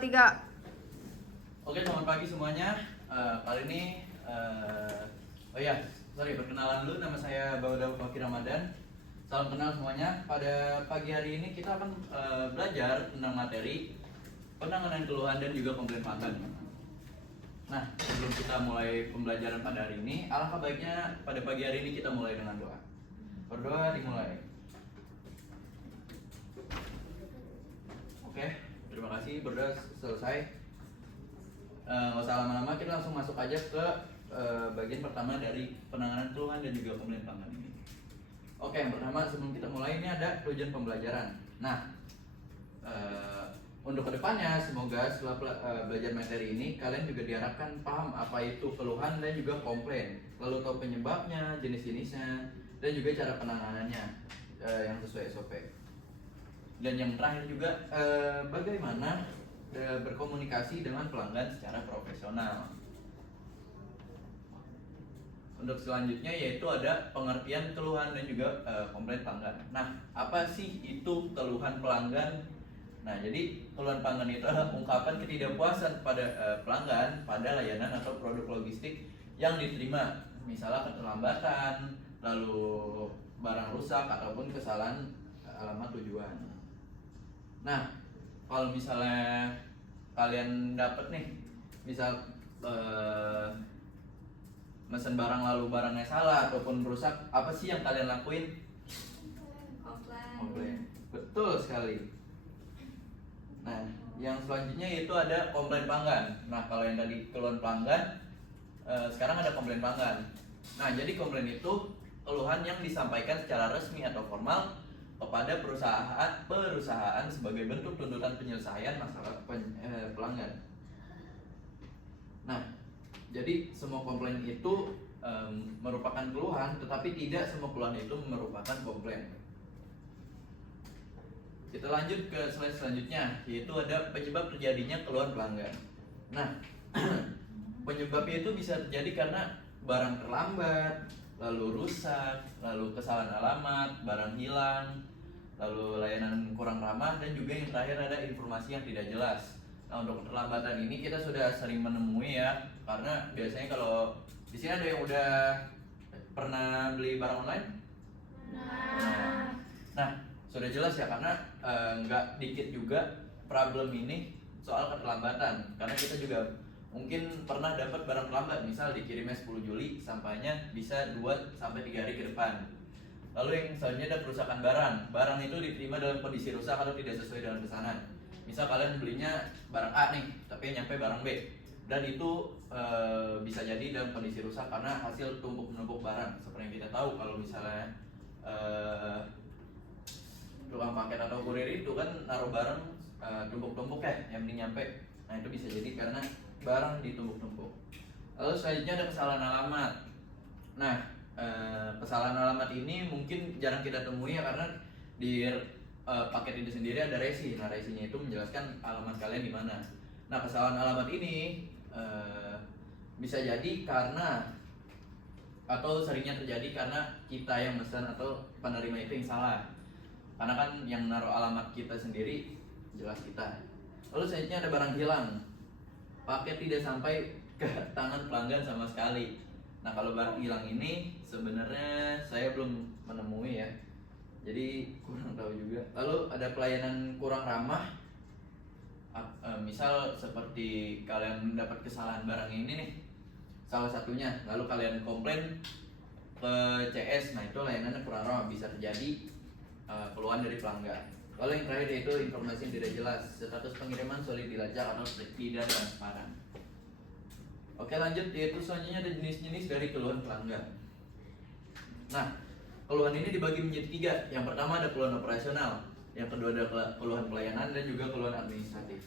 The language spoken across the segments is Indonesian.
3. Oke, selamat pagi semuanya. Kali ini, perkenalan dulu. Nama saya Bauda Fakir Ramadan. Salam kenal semuanya. Pada pagi hari ini kita akan belajar tentang materi penanganan keluhan dan juga komplain pelanggan. Nah, sebelum kita mulai pembelajaran pada hari ini, alangkah baiknya pada pagi hari ini kita mulai dengan doa. Berdoa dimulai. Oke, terima kasih. Berdoa selesai. Nggak usah lama-lama, kita langsung masuk aja ke bagian pertama dari penanganan keluhan dan juga komplain pelanggan ini. Oke, yang pertama sebelum kita mulai ini ada tujuan pembelajaran. Nah, untuk kedepannya semoga setelah belajar materi ini kalian juga diharapkan paham apa itu keluhan dan juga komplain, lalu tahu penyebabnya, jenis-jenisnya, dan juga cara penanganannya yang sesuai SOP. Dan yang terakhir juga bagaimana berkomunikasi dengan pelanggan secara profesional. Untuk selanjutnya yaitu ada pengertian keluhan dan juga komplain pelanggan. Nah, apa sih itu keluhan pelanggan? Nah, jadi keluhan pelanggan itu adalah ungkapan ketidakpuasan pada pelanggan pada layanan atau produk logistik yang diterima, misalnya keterlambatan, lalu barang rusak ataupun kesalahan alamat tujuan. Nah, kalau misalnya kalian dapat nih, misal mesen barang lalu barangnya salah ataupun rusak, apa sih yang kalian lakuin? Komplain. Betul sekali. Nah, yang selanjutnya yaitu ada komplain pelanggan. Nah, kalau yang tadi keluhan pelanggan, sekarang ada komplain pelanggan. Nah, jadi komplain itu keluhan yang disampaikan secara resmi atau formal kepada perusahaan sebagai bentuk tuntutan penyelesaian masalah pelanggan. Nah, jadi semua komplain itu merupakan keluhan, tetapi tidak semua keluhan itu merupakan komplain. Kita lanjut ke slide selanjutnya, yaitu ada penyebab terjadinya keluhan pelanggan. Nah, penyebabnya itu bisa terjadi karena barang terlambat, lalu rusak, lalu kesalahan alamat, barang hilang, lalu layanan kurang ramah, dan juga yang terakhir ada informasi yang tidak jelas. Nah, untuk keterlambatan ini kita sudah sering menemui ya, karena biasanya kalau di sini ada yang udah pernah beli barang online? Nah, sudah jelas ya, karena nggak dikit juga problem ini soal keterlambatan, karena kita juga mungkin pernah dapat barang terlambat, misal dikirimnya 10 Juli, sampainya bisa 2-3 hari ke depan. Lalu yang selanjutnya ada kerusakan barang itu diterima dalam kondisi rusak atau tidak sesuai dengan pesanan. Misal kalian belinya barang A nih, tapi nyampe barang B, dan itu bisa jadi dalam kondisi rusak karena hasil tumpuk-menumpuk barang. Seperti yang kita tahu kalau misalnya tukang paket atau kurir itu kan naruh barang tumpuk-tumpuk ya, yang penting nyampe. Nah, itu bisa jadi karena barang ditumpuk-tumpuk. Lalu selanjutnya ada kesalahan alamat. Nah, kesalahan alamat ini mungkin jarang kita temui ya, karena di paket itu sendiri ada resi. Nah, resinya itu menjelaskan alamat kalian di mana. Nah, kesalahan alamat ini bisa jadi karena, atau seringnya terjadi karena kita yang pesan atau penerima itu yang salah. Karena kan yang naruh alamat kita sendiri jelas kita. Lalu selanjutnya ada barang hilang. Paket tidak sampai ke tangan pelanggan sama sekali. Nah, kalau barang hilang ini sebenarnya saya belum menemui ya, jadi kurang tahu juga. Lalu ada pelayanan kurang ramah. Misal seperti kalian mendapat kesalahan barang ini nih, salah satunya, lalu kalian komplain ke CS. Nah, itu layanannya kurang ramah, bisa terjadi keluhan dari pelanggan. Lalu yang terakhir yaitu informasi yang tidak jelas, status pengiriman sulit dilacak atau tidak transparan. Oke, lanjut, yaitu selanjutnya ada jenis-jenis dari keluhan pelanggan. Nah, keluhan ini dibagi menjadi 3. Yang pertama ada keluhan operasional, yang kedua ada keluhan pelayanan, dan juga keluhan administratif.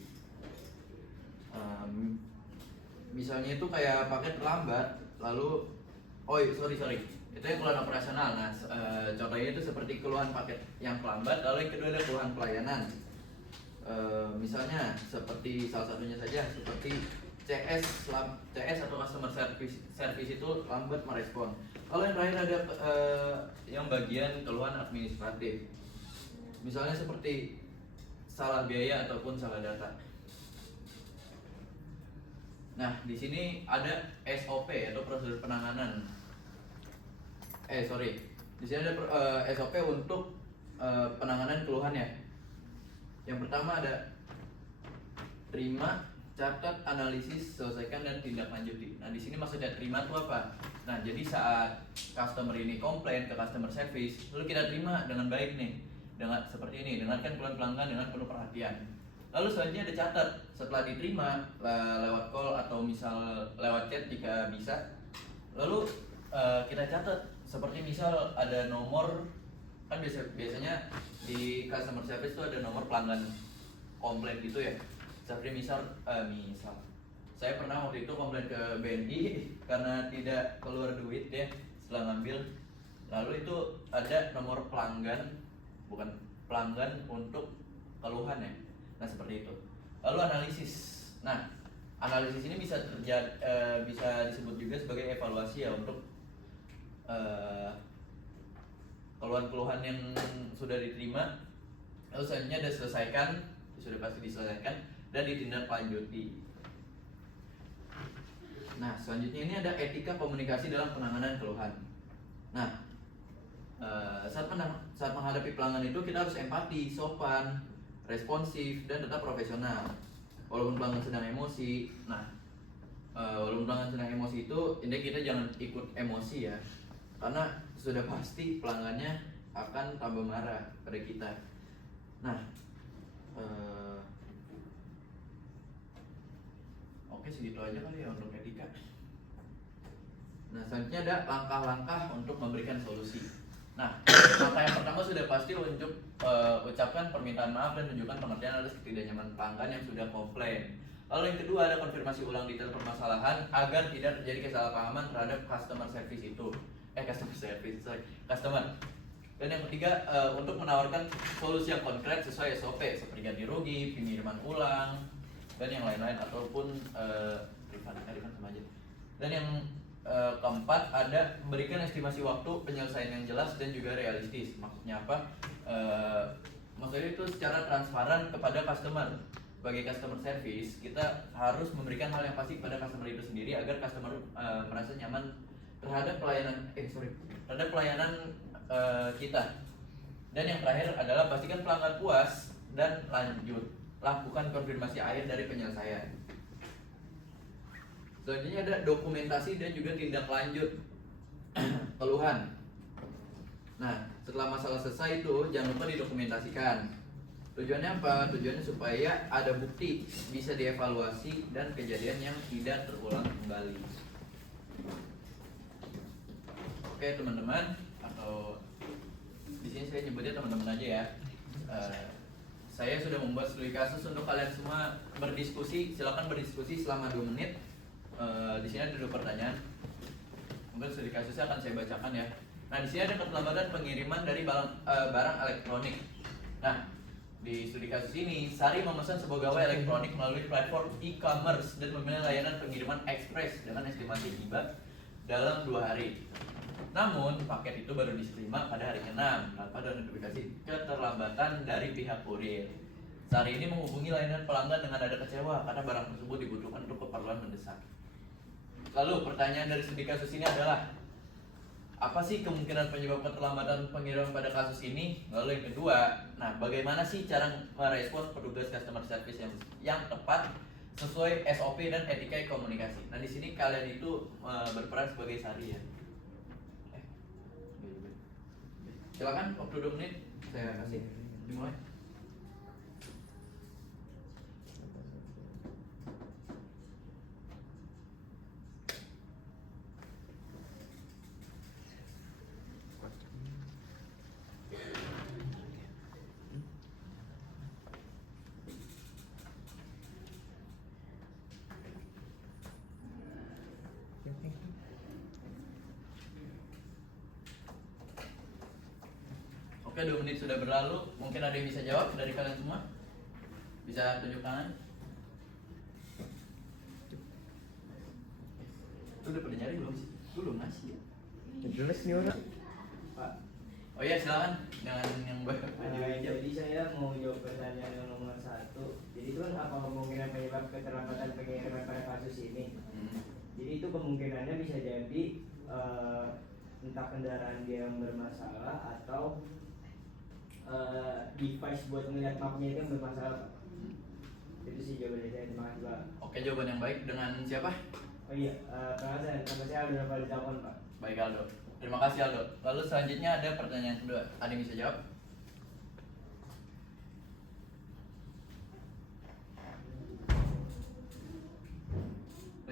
Misalnya itu kayak paket terlambat, lalu itu yang keluhan operasional. Nah, contohnya itu seperti keluhan paket yang terlambat, lalu yang kedua ada keluhan pelayanan. Misalnya seperti salah satunya saja seperti CS atau customer service itu lambat merespon. Lalu yang terakhir ada yang bagian keluhan administratif. Misalnya seperti salah biaya ataupun salah data. Nah, di sini ada SOP atau prosedur penanganan. Di sini ada SOP untuk penanganan keluhan ya. Yang pertama ada terima, catat, analisis, selesaikan dan tindak lanjuti. Nah, di sini maksudnya terima itu apa? Nah, jadi saat customer ini komplain ke customer service, lalu kita terima dengan baik nih, dengan seperti ini, dengarkan keluhan pelanggan dengan penuh perhatian. Lalu selanjutnya ada catat. Setelah diterima lewat call atau misal lewat chat jika bisa, lalu kita catat. Seperti misal ada nomor, kan biasanya di customer service itu ada nomor pelanggan komplain gitu ya. Seperti misal saya pernah waktu itu komplain ke BNI karena tidak keluar duit ya setelah ngambil. Lalu itu ada nomor pelanggan, bukan pelanggan untuk keluhan ya. Nah, seperti itu. Lalu analisis. Nah, analisis ini bisa bisa disebut juga sebagai evaluasi ya untuk keluhan-keluhan yang sudah diterima. Lalu selanjutnya ada selesaikan, sudah pasti diselesaikan dan ditindaklanjuti. Nah, selanjutnya ini ada etika komunikasi dalam penanganan keluhan. Nah, saat menghadapi pelanggan itu kita harus empati, sopan, responsif dan tetap profesional. Walaupun pelanggan sedang emosi, walaupun pelanggan sedang emosi itu intinya kita jangan ikut emosi ya, karena sudah pasti pelanggannya akan tambah marah pada kita. Nah, oke, segitu aja kali ya untuk etika. Nah, selanjutnya ada langkah-langkah untuk memberikan solusi. Nah, langkah yang pertama sudah pasti untuk ucapkan permintaan maaf dan tunjukkan pengertian atas ketidaknyamanan pelanggan yang sudah komplain. Lalu yang kedua ada konfirmasi ulang detail permasalahan agar tidak terjadi kesalahpahaman terhadap customer. Dan yang ketiga untuk menawarkan solusi yang konkret sesuai SOP seperti ganti rugi, pengiriman ulang, dan yang lain-lain ataupun refund sama aja. Dan yang keempat ada memberikan estimasi waktu penyelesaian yang jelas dan juga realistis. Maksudnya apa? Maksudnya itu secara transparan kepada customer. Sebagai customer service kita harus memberikan hal yang pasti kepada customer itu sendiri agar customer merasa nyaman terhadap pelayanan kita. Dan yang terakhir adalah pastikan pelanggan puas dan lanjut. Lakukan konfirmasi akhir dari penyelesaian. Selanjutnya ada dokumentasi dan juga tindak lanjut keluhan. Nah, setelah masalah selesai itu jangan lupa didokumentasikan. Tujuannya apa? Tujuannya supaya ada bukti, bisa dievaluasi dan kejadian yang tidak terulang kembali. Oke teman-teman, atau di sini saya nyebutnya teman-teman aja ya. Saya sudah membuat studi kasus untuk kalian semua berdiskusi. Silakan berdiskusi selama 2 menit. Di sini ada 2 pertanyaan. Mungkin studi kasusnya akan saya bacakan ya. Nah, di sini ada keterlambatan pengiriman dari barang elektronik. Nah, di studi kasus ini Sari memesan sebuah gawai elektronik melalui platform e-commerce dan memilih layanan pengiriman ekspres dengan estimasi tiba dalam 2 hari. Namun, paket itu baru diterima pada hari ke-6 tanpa ada notifikasi keterlambatan dari pihak kurir. Sari ini menghubungi layanan pelanggan dengan nada kecewa karena barang tersebut dibutuhkan untuk keperluan mendesak. Lalu, pertanyaan dari studi kasus ini adalah apa sih kemungkinan penyebab keterlambatan pengiriman pada kasus ini? Lalu yang kedua, bagaimana sih cara merespons petugas customer service yang tepat sesuai SOP dan etika komunikasi? Nah, di sini kalian itu berperan sebagai Sari ya. Silakan waktu 2 menit saya kasih. Dimulai. Oke, 2 menit sudah berlalu. Mungkin ada yang bisa jawab dari kalian semua? Bisa tunjuk tangan? Lu udah pada nyari belum sih? Lu belum ngasih ya? Jelas nih orang. Pak. Oh iya, silakan dengan yang Jadi saya mau jawab pertanyaan yang nomor 1. Jadi itu kan apa kemungkinan penyebab keterlambatan pengiriman pada kasus kasus ini. Hmm. Jadi itu kemungkinannya bisa jadi entah kendaraan dia yang bermasalah atau device buat melihat mapnya itu yang bermasalah, Pak. Itu sih jawabannya saya. Terima kasih, Pak. Oke, jawaban yang baik. Dengan siapa? Oh iya, perkenalkan nama saya Aldo Rafael Zakon, Pak. Baik Aldo. Terima kasih Aldo. Lalu selanjutnya ada pertanyaan kedua. Ada yang bisa jawab?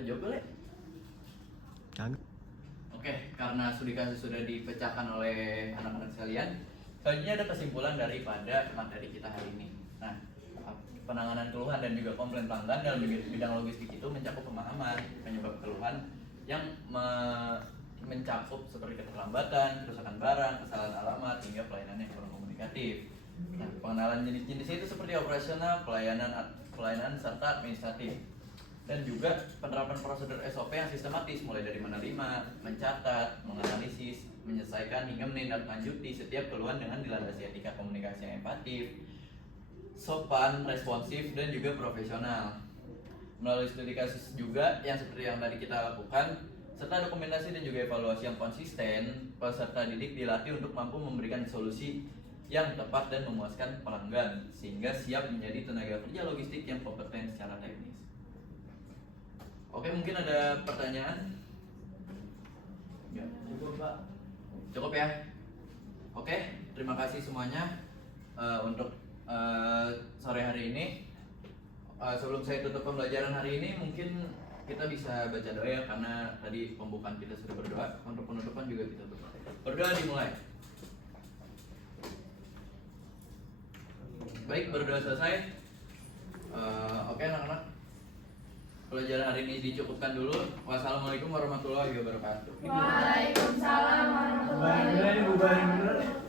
Jawab boleh. Oke, karena studi kasus sudah dipecahkan oleh anak-anak sekalian, selanjutnya ada kesimpulan daripada materi kita hari ini. Nah, penanganan keluhan dan juga komplain pelanggan dalam bidang logistik itu mencakup pemahaman penyebab keluhan yang mencakup seperti keterlambatan, kerusakan barang, kesalahan alamat, hingga pelayanan yang kurang komunikatif. Nah, pengenalan jenis-jenis itu seperti operasional, pelayanan serta administratif. Dan juga penerapan prosedur SOP yang sistematis mulai dari menerima, mencatat, menganalisis, menyelesaikan hingga menindaklanjuti setiap keluhan dengan dilandasi etika komunikasi yang empatif, sopan, responsif, dan juga profesional. Melalui studi kasus juga yang seperti yang tadi kita lakukan, serta dokumentasi dan juga evaluasi yang konsisten, peserta didik dilatih untuk mampu memberikan solusi yang tepat dan memuaskan pelanggan sehingga siap menjadi tenaga kerja logistik yang kompeten secara teknis. Oke, mungkin ada pertanyaan? Ya. Cukup, Pak. Cukup ya? Oke, terima kasih semuanya untuk sore hari ini. Sebelum saya tutup pembelajaran hari ini, mungkin kita bisa baca doa ya, karena tadi pembukaan kita sudah berdoa. Untuk penutupan juga kita berdoa. Berdoa dimulai. Baik, berdoa selesai. Oke anak-anak, pelajaran hari ini dicukupkan dulu. Wassalamualaikum warahmatullahi wabarakatuh. Waalaikumsalam